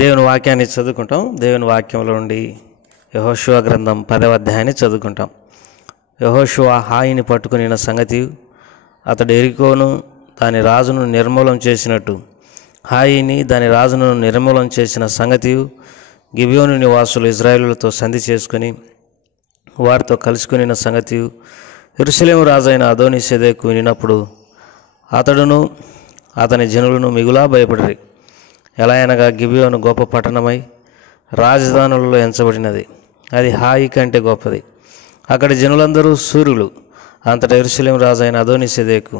దేవుని వాక్యాన్ని చదువుకుంటాం. దేవుని వాక్యంలో నుండి యెహోషువ గ్రంథం 10వ అధ్యాయాన్ని చదువుకుంటాం. యెహోషువ హాయిని పట్టుకుని సంగతి, అతడు ఎరికోను దాని రాజును నిర్మూలం చేసినట్టు హాయిని దాని రాజును నిర్మూలం చేసిన సంగతి, గిబియోను నివాసులు ఇజ్రాయేలులతో సంధి చేసుకుని వారితో కలుసుకుని సంగతి యెరూషలేము రాజైన అదోనీసెదెకు వినినప్పుడు అతడును అతని జనులను మిగులా భయపడిరి. ఎలా అనగా గిబియోను గొప్ప పట్టణమై రాజధానులలో ఎంచబడినది, అది హాయి కంటే గొప్పది. అక్కడి జనులందరూ సూర్యులు. అంతటా యెరూషలేము రాజైన అదోనీసెదెకు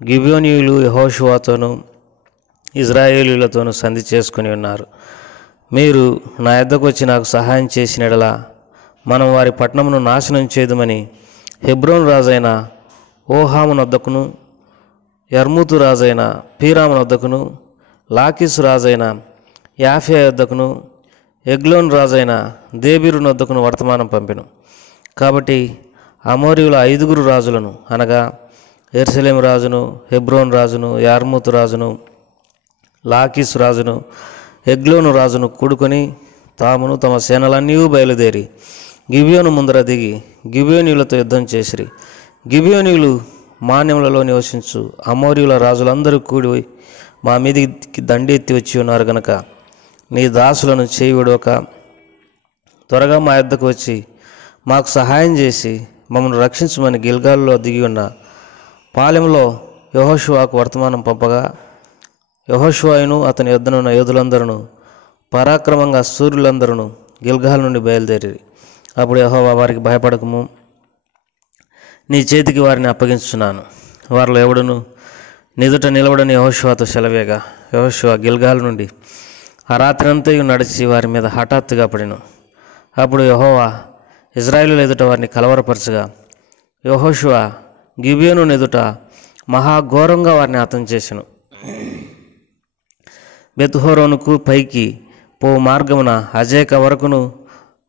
గిబియోనీయులు యెహోషువతోనూ ఇజ్రాయేలీయులతోనూ సంధి చేసుకుని ఉన్నారు. మీరు నా యొద్దకు వచ్చి నాకు సహాయం చేసిన యెడల మనం వారి పట్టణమును నాశనం చేదుమని హెబ్రోను రాజైన ఓహామునొద్దకును, యర్మూతు రాజైన పీరామునొద్దకును, లాకీసు రాజైన యాఫియా యొద్దకును, ఎగ్లోను రాజైన దేబీరునొద్దకును వర్తమానం పంపెను. కాబట్టి అమోరీయుల 5 రాజులను, అనగా యెరూషలేము రాజును, హెబ్రోను రాజును, యార్మూతు రాజును, లాకీసు రాజును, ఎగ్లోను రాజును కూడుకొని తామును తమ సేనలన్నీ బయలుదేరి గిబియోను ముందర దిగి గిబియోనీయులతో యుద్ధం చేసిరి. గిబియోనీయులు మాన్యములలో నివసించు అమోరీయుల రాజులందరూ కూడి మా మీదికి దండెత్తి వచ్చి ఉన్నారు గనక నీ దాసులను చేయి విడవక త్వరగా మా యొద్దకు వచ్చి మాకు సహాయం చేసి మమ్మల్ని రక్షించమని గిల్గాలులో దిగి ఉన్న పాలెంలో యెహోషువకు వర్తమానం పంపగా, యెహోషువను అతని యొద్దనున్న యోధులందరూ పరాక్రమంగా సూర్యులందరూ గిల్గాల్ నుండి బయలుదేరి. అప్పుడు యెహోవా వారికి భయపడకము, నీ చేతికి వారిని అప్పగించుచున్నాను, వారిలో ఎవడును నిదుట నిలవడని యెహోషువతో సెలవేగా, యెహోషువ గిల్గాల్ నుండి ఆ రాత్రంతయు నడిచి వారి మీద హఠాత్తుగా పడెను. అప్పుడు యెహోవా ఇజ్రాయేలు ఎదుట వారిని కలవరపరచగా, యెహోషువ గిబియోను ఎదుట మహాఘోరంగా వారిని హతం చేసెను. బెత్‌హోరోనుకు పైకి పోవు మార్గమున అజేక వరకును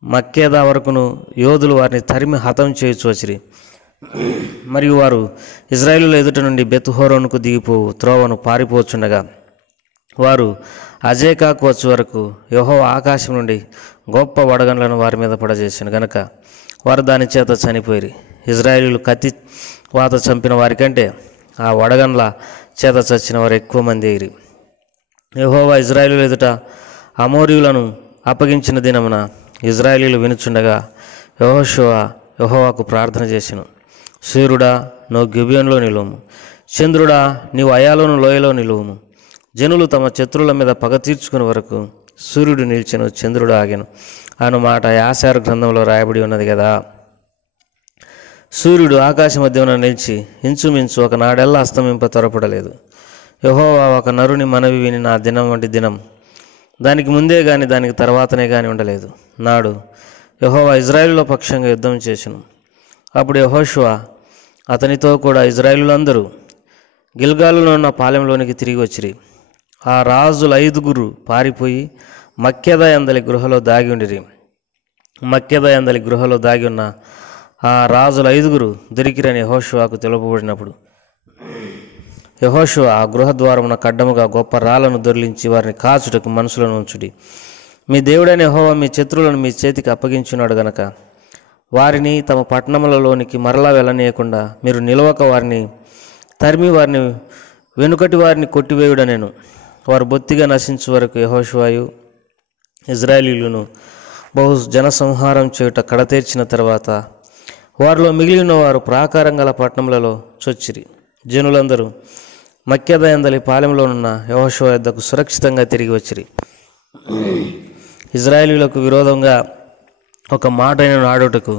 మక్కేదా వరకును యోధులు వారిని తరిమి హతం చేయుచు వచ్చిరి. మరియు వారు ఇజ్రాయేలుల ఎదుట నుండి బెత్‌హోరోనుకు దిగిపోవు త్రోవను పారిపోచుండగా వారు అజేకాకు వచ్చే వరకు యెహోవా ఆకాశం నుండి గొప్ప వడగండ్లను వారి మీద పడజేసాను గనక వారు దాని చేత చనిపోయిరి. ఇజ్రాయేలీయులు కత్తి వాత చంపిన వారికంటే ఆ వడగండ్ల చేత చచ్చిన వారు ఎక్కువ మంది అయిరి. యెహోవా ఇజ్రాయేలీయుల ఎదుట అమోరీయులను అప్పగించిన దినమున ఇజ్రాయేలీయులు వినుచుండగా యెహోషువ యెహోవాకు ప్రార్థన చేసెను. సూర్యుడా, నువ్వు గిబియోనులో నిలువుము, చంద్రుడా, నీవు అయాలోను లోయలో నిలువుము. జనులు తమ శత్రువుల మీద పగ తీర్చుకునే వరకు సూర్యుడు నిలిచెను, చంద్రుడు ఆగెను అను మాట యాశారు గ్రంథంలో రాయబడి ఉన్నది కదా. సూర్యుడు ఆకాశ మధ్యమున నిలిచి ఇంచుమించు ఒకనాడెల్లా అస్తమింప త్వరపడలేదు. యెహోవా ఒక నరుని మనవి విని నా దినం వంటి దినం దానికి ముందే గాని దానికి తర్వాతనే గాని ఉండలేదు. నాడు యెహోవా ఇజ్రాయేలుల పక్షంగా యుద్ధం చేసెను. అప్పుడు యెహోషువ అతనితో కూడా ఇజ్రాయేలులందరూ గిల్గాలులో ఉన్న పాలెంలోనికి తిరిగి వచ్చిరి. ఆ రాజుల 5 పారిపోయి మక్కేదా యందలి గృహలో దాగి ఉండిరి. మక్కేదా యందలి గృహలో దాగి ఉన్న ఆ రాజుల 5 దొరికిరని యెహోషువకు తెలుపబడినప్పుడు యెహోషువ ఆ గృహద్వారమున కడ్డముగా గొప్ప రాళ్లను దొర్లించి వారిని కాచుటకు మనుషులను ఉంచుడి. మీ దేవుడైన యెహోవా మీ శత్రువులను మీ చేతికి అప్పగించున్నాడు గనక వారిని తమ పట్టణములలోనికి మరలా వెళ్ళనీయకుండా మీరు నిలవక వారిని తరిమి వారిని వెనుకటి వారిని కొట్టివేయుడనెను. వారు బొత్తిగా నశించు వరకు యెహోషువయు ఇజ్రాయేలీయులను బహు జనసంహారం చేయుట కడతీర్చిన తర్వాత వారిలో మిగిలిన వారు ప్రాకారం గల పట్టణములలో చొచ్చిరి. జనులందరూ మక్కేదా యందలి పాలెంలోనున్న యెహోషువ యొద్దకు సురక్షితంగా తిరిగి వచ్చిరి. ఇజ్రాయేలీయులకు విరోధంగా ఒక మాటైన ఆడుటకు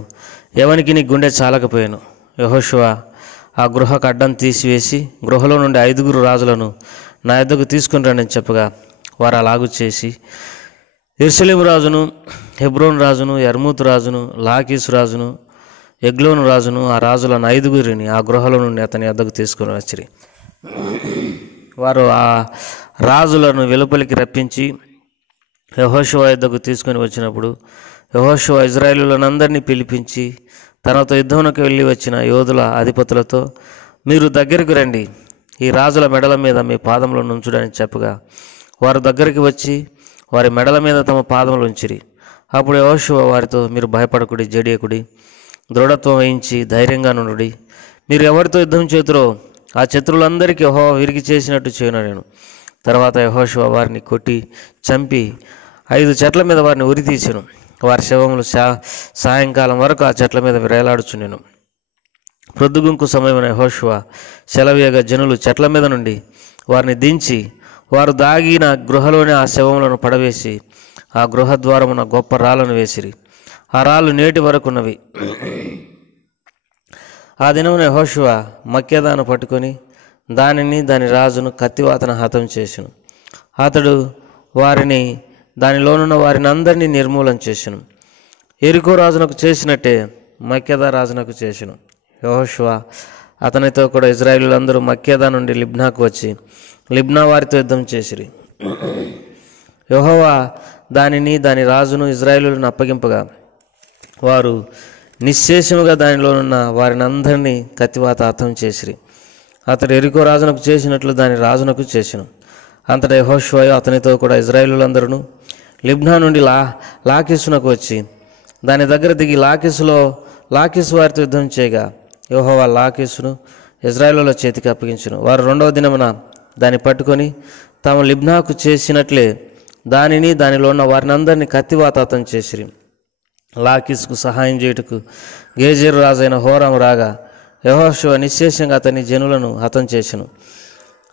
ఎవనికి గుండె చాలకపోయాను. యెహోషువ ఆ గృహకు అడ్డం తీసివేసి గృహలో నుండి 5 రాజులను నా యొద్దకు తీసుకుని రండి చెప్పగా వారు అలాగూ చేసి యెరూషలేము రాజును, హెబ్రోను రాజును, యర్మూతు రాజును, లాకీసు రాజును, ఎగ్లోను రాజును ఆ రాజులను 5 ఆ గృహలో నుండి అతని యొద్దకు తీసుకుని వచ్చిరి. వారు ఆ రాజులను వెలుపలికి రప్పించి యెహోషువ యొద్దకు తీసుకొని వచ్చినప్పుడు యెహోషువ ఇజ్రాయేలులందరినీ పిలిపించి తనతో యుద్ధమునకు వెళ్ళి వచ్చిన యోధుల అధిపతులతో, మీరు దగ్గరికి రండి, ఈ రాజుల మెడల మీద మీ పాదములను ఉంచుడని చెప్పగా వారు దగ్గరికి వచ్చి వారి మెడల మీద తమ పాదములు ఉంచిరి. అప్పుడు యెహోషువ వారితో, మీరు భయపడకుడి, జడియకుడి, దృఢత్వం వహించి ధైర్యంగా నుండుడి. మీరు ఎవరితో యుద్ధం చేతురో ఆ శత్రువులందరికీ యెహోవా విరిగి చేసినట్టు చేయను నేను. తర్వాత యెహోషువ వారిని కొట్టి చంపి 5 చెట్ల మీద వారిని ఉరి తీసెను. వారి శవములు సాయంకాలం వరకు ఆ చెట్ల మీద వేలాడుచుండెను. ప్రొద్దుగుంకు సమయమైన యెహోషువ సెలవీయగా జనులు చెట్ల మీద నుండి వారిని దించి వారు దాగిన గృహలోని ఆ శవములను పడవేసి ఆ గృహద్వారమున గొప్ప రాళ్లను వేసిరి. ఆ రాళ్ళు నేటి వరకున్నవి. ఆ దినమున యెహోషువ మక్కేదాను పట్టుకొని దానిని దాని రాజును కత్తివాతన హతం చేసెను. అతడు వారిని దానిలోనున్న వారిని అందరినీ నిర్మూలన చేసెను. యెరికో రాజునకు చేసినట్టే మక్కేదా రాజునకు చేసెను. యెహోషువ అతనితో కూడా ఇశ్రాయేలీయులందరూ మక్కేదా నుండి లిబ్నాకు వచ్చి లిబ్నా వారితో యుద్ధం చేసిరి. యెహోవా దానిని దాని రాజును ఇశ్రాయేలీయులను అప్పగింపగా వారు నిశ్శేషముగా దానిలోనున్న వారిని అందరినీ కత్తివాత హతం చేసిరి. అతడు యెరికో రాజునకు చేసినట్లు దాని రాజునకు చేసెను. అంతటా యెహోషువ అతనితో కూడా ఇశ్రాయేలీయులందరూ లిబ్నా నుండి లాకీషునకు వచ్చి దాని దగ్గర దిగి లాకీషు వారితో యుద్ధం చేయగా యెహోవా లాకీషును ఇశ్రాయేలీయుల చేతికి అప్పగించెను. వారు 2వ దినమున దాన్ని పట్టుకొని తాము లిబ్నాకు చేసినట్లే దానిని దానిలో ఉన్న వారిని అందరినీ కత్తివాత హతం చేసిరి. లాకీషుకు సహాయం చేయుటకు గేజెరు రాజైన హోరాము రాగా యెహోషువ నిశ్శేషంగా అతని జనులను హతం చేసెను.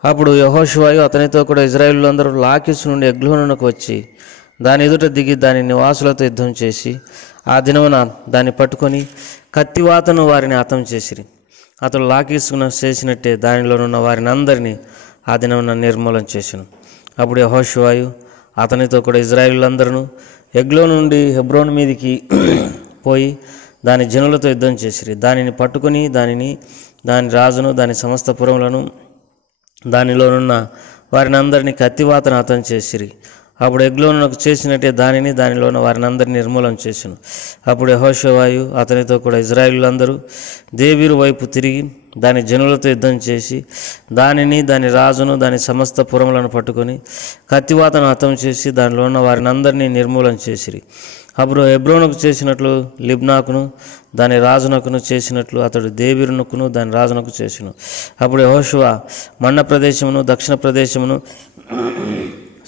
అప్పుడు యెహోషువయు అతనితో కూడా ఇశ్రాయేలీయులందరూ లాకీషు నుండి ఎగ్లోనునకు వచ్చి దాని ఎదుట దిగి దాని నివాసులతో యుద్ధం చేసి ఆ దినమున దాన్ని పట్టుకొని కత్తివాతను వారిని హతం చేసిరి. అతడు లాకీషును చేసినట్టే దానిలోనున్న వారిని అందరినీ ఆ దినమున నిర్మూలన చేసెను. అప్పుడు యెహోషువయు అతనితో కూడా ఇశ్రాయేలీయులందరూ ఎగ్లోను నుండి హెబ్రోను మీదికి పోయి దాని జనులతో యుద్ధం చేసిరి. దానిని పట్టుకొని దాని రాజును దాని సమస్త పురములను దానిలోనున్న వారిని అందరినీ కత్తివాతన హతం చేసిరి. అప్పుడు ఎగ్లోనునకు చేసినట్టే దానిలోని వారిని అందరినీ నిర్మూలన చేసెను. అప్పుడు యెహోషువయు అతనితో కూడా ఇశ్రాయేలీయులందరూ దేవీరు వైపు తిరిగి దాని జనులతో యుద్ధం చేసి దాని రాజును దాని సమస్త పురములను పట్టుకొని కత్తివాతను హతం చేసి దానిలో ఉన్న వారిని అందరినీ నిర్మూలన చేసిరి. అప్పుడు హెబ్రోనుకు చేసినట్లు లిబ్నాకును దాని రాజునకును చేసినట్లు అతడు దేవీరునకును దాని రాజునకు చేసెను. అప్పుడు యెహోషువ మన్న ప్రదేశమును దక్షిణ ప్రదేశమును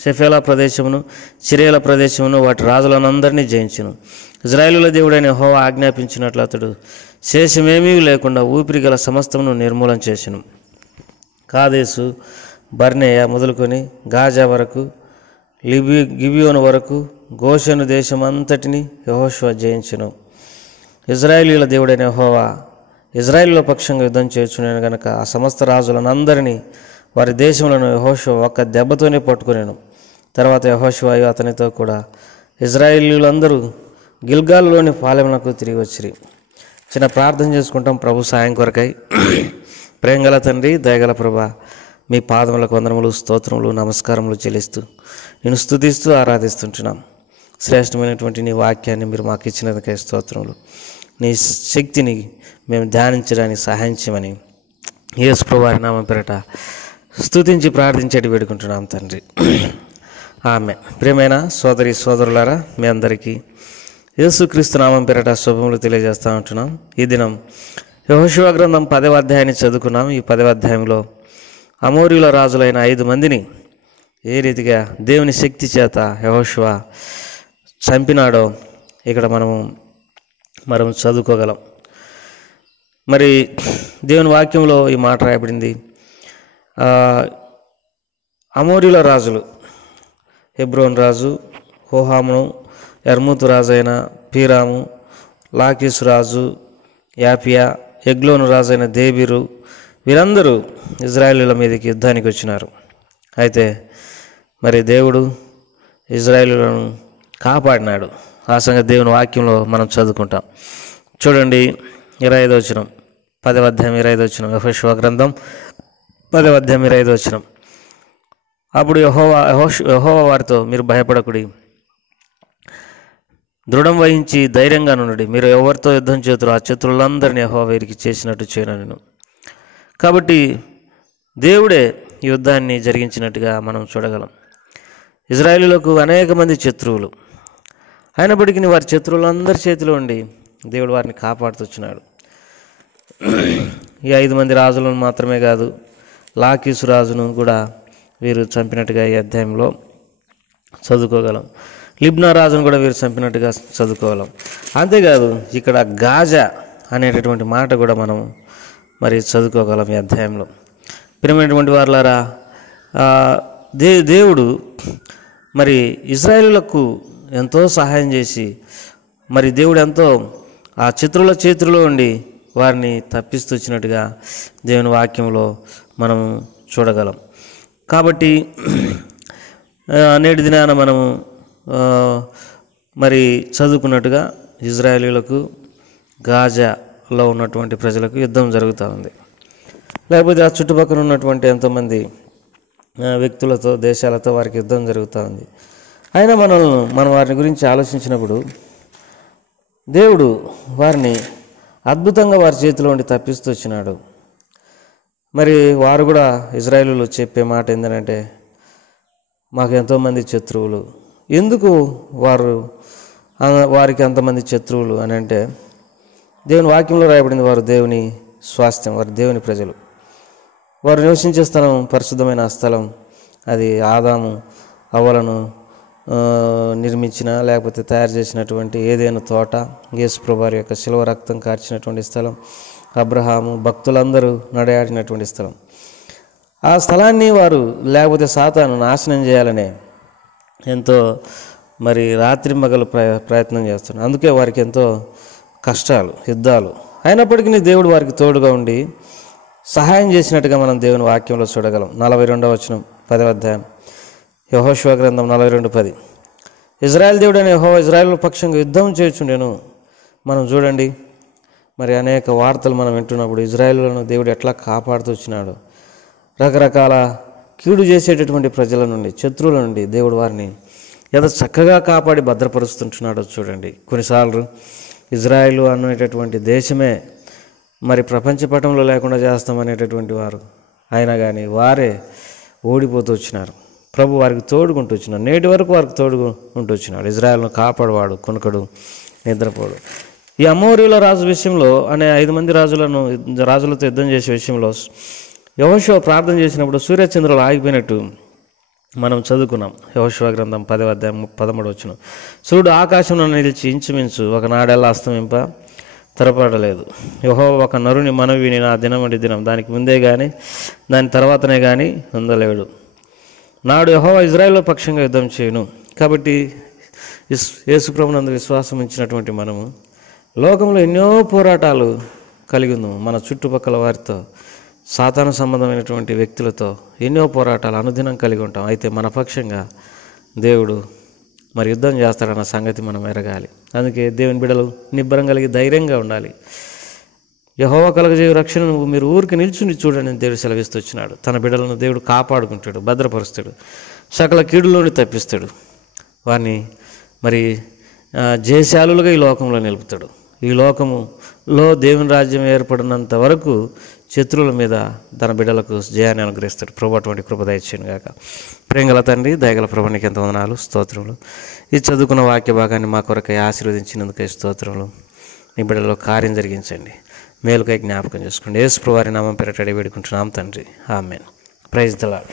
షెఫేలా ప్రదేశమును సిరియల ప్రదేశమును వాటి రాజులనందరినీ జయించెను. ఇశ్రాయేలీయుల దేవుడైన యెహోవా ఆజ్ఞాపించినట్లు అతడు శేషమేమీ లేకుండా ఊపిరి గల సమస్తమును నిర్మూలన చేసెను. కాదేశు బర్నేయ మొదలుకొని గాజా వరకు గిబియోను వరకు గోషెను దేశం అంతటిని యెహోషువ జయించెను. ఇశ్రాయేలీయుల దేవుడైన యెహోవా ఇశ్రాయేలీయుల పక్షంగా యుద్ధం చేయుచున్నాను గనుక ఆ సమస్త రాజులనందరినీ వారి దేశములను యెహోషువ ఒక్క దెబ్బతోనే పట్టుకునేను. తర్వాత యెహోషువయు అతనితో కూడా ఇశ్రాయేలీయులందరూ గిల్గాలులోని పాలెమునకు తిరిగి వచ్చిరి. చిన్న ప్రార్థన చేసుకుంటాం ప్రభు సాయం కొరకై. ప్రేమగల తండ్రి, దయగల ప్రభా, మీ పాదములకు వందనములు, స్తోత్రములు, నమస్కారములు చెల్లిస్తూ నేను స్తుతిస్తూ ఆరాధిస్తుంటున్నాం. శ్రేష్టమైనటువంటి నీ వాక్యాన్ని మీరు మాకు ఇచ్చినందుకై స్తోత్రములు. నీ శక్తిని మేము ధ్యానించడానికి సహాయం చేయమని యేసు ప్రభువారి నామం పేరట స్తుతించి ప్రార్థించేటి వేడుకుంటున్నాం తండ్రి. ఆమేన్. ప్రియమైన సోదరి సోదరులారా, మీ అందరికీ యేసుక్రీస్తు నామం పేరట శుభములు తెలియజేస్తూ ఉంటున్నాం. ఈ దినం యెహోషువ గ్రంథం 10వ అధ్యాయాన్ని చదువుకున్నాం. ఈ 10వ అధ్యాయంలో అమోరీయుల రాజులైన 5 మందిని ఏ రీతిగా దేవుని శక్తి చేత యెహోషువ చంపినాడో ఇక్కడ మనం చదువుకోగలం. మరి దేవుని వాక్యంలో ఈ మాట రాయబడింది. అమోరీయుల రాజులు హెబ్రోన్ రాజు, హోహామును, యర్మూతు రాజు అయిన పీరాము, లాకీషు రాజు యాపియా, ఎగ్లోను రాజు అయిన దేబీరు, వీరందరూ ఇశ్రాయేలీయుల మీదకి యుద్ధానికి వచ్చినారు. అయితే మరి దేవుడు ఇశ్రాయేలీయులను కాపాడినాడు. ఆ సంగతి దేవుని వాక్యంలో మనం చదువుకుంటాం. చూడండి 25వ వచనం, 10వ అధ్యాయం 25వ వచనం, యెహోషువ గ్రంథం 10వ అధ్యాయం 25వ వచనం. అప్పుడు యెహోవా వారితో, మీరు భయపడకుడి, దృఢం వహించి ధైర్యంగా నుండి, మీరు ఎవరితో యుద్ధం చేతురు ఆ శత్రువులందరినీ యెహోవా వీరికి చేసినట్టు చేయను నేను. కాబట్టి దేవుడే ఈ యుద్ధాన్ని జరిగించినట్టుగా మనం చూడగలం. ఇజ్రాయేలులకు అనేక మంది శత్రువులు. అయినప్పటికీ వారి శత్రువులందరి చేతిలో ఉండి దేవుడు వారిని కాపాడుతున్నాడు. ఈ 5 మంది రాజులను మాత్రమే కాదు, లాకీసు రాజును కూడా వీరు చంపినట్టుగా ఈ అధ్యాయంలో చదువుకోగలం. లిబ్నా రాజును కూడా వీరు చంపినట్టుగా చదువుకోగలం. అంతేకాదు ఇక్కడ గాజా అనేటటువంటి మాట కూడా మనం మరి చదువుకోగలం ఈ అధ్యాయంలో. ప్రియమైనటువంటి వారులారా, దేవుడు మరి ఇశ్రాయేలులకు ఎంతో సహాయం చేసి మరి దేవుడు ఎంతో ఆ శత్రువుల చేతిలో ఉండి వారిని తప్పిస్తూ వచ్చినట్టుగా దేవుని వాక్యంలో మనం చూడగలం. కాబట్టి నేటి దినాన మనము మరి చదువుకున్నట్టుగా ఇజ్రాయేలీలకు గాజాలో ఉన్నటువంటి ప్రజలకు యుద్ధం జరుగుతూ ఉంది. లేకపోతే ఆ చుట్టుపక్కల ఉన్నటువంటి ఎంతోమంది వ్యక్తులతో, దేశాలతో వారికి యుద్ధం జరుగుతూ ఉంది. అయినా మనం వారిని గురించి ఆలోచించినప్పుడు దేవుడు వారిని అద్భుతంగా వారి చేతిలో ఉండి తప్పిస్తూ వచ్చినాడు. మరి వారు కూడా ఇజ్రాయేలీలు చెప్పే మాట ఏంటంటే, మాకు ఎంతోమంది శత్రువులు. ఎందుకు వారికి అంతమంది శత్రువులు అని అంటే, దేవుని వాక్యంలో రాయబడింది, వారు దేవుని స్వాస్థ్యం, వారు దేవుని ప్రజలు. వారు నివసించే స్థలం పరిశుద్ధమైన స్థలం. అది ఆదాము అవ్వలను నిర్మించిన లేకపోతే తయారు చేసినటువంటి ఏదైనా తోట, యేసు ప్రభువారి యొక్క శిలువ రక్తం కార్చినటువంటి స్థలం, అబ్రహాము భక్తులందరూ నడయాడినటువంటి స్థలం. ఆ స్థలాన్ని వారు లేకపోతే సాతాను నాశనం చేయాలనే ఎంతో మరి రాత్రింబగలు ప్రయత్నం చేస్తున్నారు. అందుకే వారికి ఎంతో కష్టాలు, యుద్ధాలు. అయినప్పటికీ దేవుడు వారికి తోడుగా ఉండి సహాయం చేసినట్టుగా మనం దేవుని వాక్యంలో చూడగలం. 42వ వచనం 10వ అధ్యాయం యెహోషువ గ్రంథం 42:10. ఇజ్రాయెల్ దేవుడు అనే యెహోవా ఇజ్రాయెల్ పక్షంగా యుద్ధం చేయుచుండెను. మనం చూడండి, మరి అనేక వార్తలు మనం వింటున్నప్పుడు ఇజ్రాయెలులను దేవుడు ఎట్లా కాపాడుతూ వచ్చినాడు. రకరకాల కీడు చేసేటటువంటి ప్రజల నుండి, శత్రువుల నుండి దేవుడు వారిని ఎంత చక్కగా కాపాడి భద్రపరుస్తుంటున్నాడో చూడండి. కొన్నిసార్లు ఇజ్రాయెలు అనేటటువంటి దేశమే మరి ప్రపంచ పటంలో లేకుండా చేస్తామనేటటువంటి వారు అయినా కానీ వారే ఓడిపోతూ వచ్చినారు. ప్రభు వారికి తోడుకుంటూ వచ్చినాడు. నేటి వరకు వారికి తోడుకుంటూ వచ్చినాడు. ఇజ్రాయెల్ను కాపాడువాడు, కొనుకడు, నిద్రపోడు. ఈ అమోరీల రాజు విషయంలో అనే 5 మంది రాజులతో యుద్ధం చేసే విషయంలో యెహోషువ ప్రార్థన చేసినప్పుడు సూర్యచంద్రులు ఆగిపోయినట్టు మనం చదువుకున్నాం. యెహోషువ గ్రంథం 10వ అధ్యాయం 13వ వచనం. సూర్యుడు ఆకాశంలో నిలిచి ఇంచుమించు ఒక నాడెల్లా అస్తమింప తరపడలేదు. యెహోవా ఒక నరుని మనవి విని నా దినం వంటి దినం, దానికి ముందే కానీ దాని తర్వాతనే కానీ ఉండలేడు. నాడు యెహోవా ఇజ్రాయెల్ పక్షంగా యుద్ధం చేయను. కాబట్టి యేసు ప్రభునందు విశ్వాసం ఉంచినటువంటి మనము లోకంలో ఎన్నో పోరాటాలు కలిగి ఉన్నాము. మన చుట్టుపక్కల వారితో, సాతాను సంబంధమైనటువంటి వ్యక్తులతో ఎన్నో పోరాటాలు అనుదినం కలిగి ఉంటాం. అయితే మన పక్షంగా దేవుడు మరి యుద్ధం చేస్తాడన్న సంగతి మనం ఎరగాలి. అందుకే దేవుని బిడ్డలు నిబ్బరం కలిగి ధైర్యంగా ఉండాలి. యెహోవా కలుగజేయు రక్షణను మీరు ఊరికి నిల్చుని చూడండి దేవుడు సెలవిస్తూ వచ్చినాడు. తన బిడ్డలను దేవుడు కాపాడుకుంటాడు, భద్రపరుస్తాడు, సకల కీడులోని తప్పిస్తాడు. వారిని మరి జయశాలులుగా ఈ లోకంలో నిలుపుతాడు. ఈ లోకములో దేవుని రాజ్యం ఏర్పడినంత వరకు శత్రువుల మీద తన బిడ్డలకు జయాన్ని అనుగ్రహిస్తాడు. ప్రభు అటువంటి కృప దయచేయను గాక. ప్రేమగల తండ్రి, దయగల ప్రభు, నీకు ఎంత వందనాలు, స్తోత్రములు. ఈ చదువుకున్న వాక్య భాగాన్ని మా కొరకై ఆశీర్వదించినందుకై స్తోత్రములు. నీ బిడ్డలో కార్యం జరిగించండి, మేలుకై జ్ఞాపకం చేసుకోండి. యేసు ప్రభువారి నామం పేరట అడిగి వేడుకుంటున్నాం తండ్రి, ఆమేన్. Praise the lord.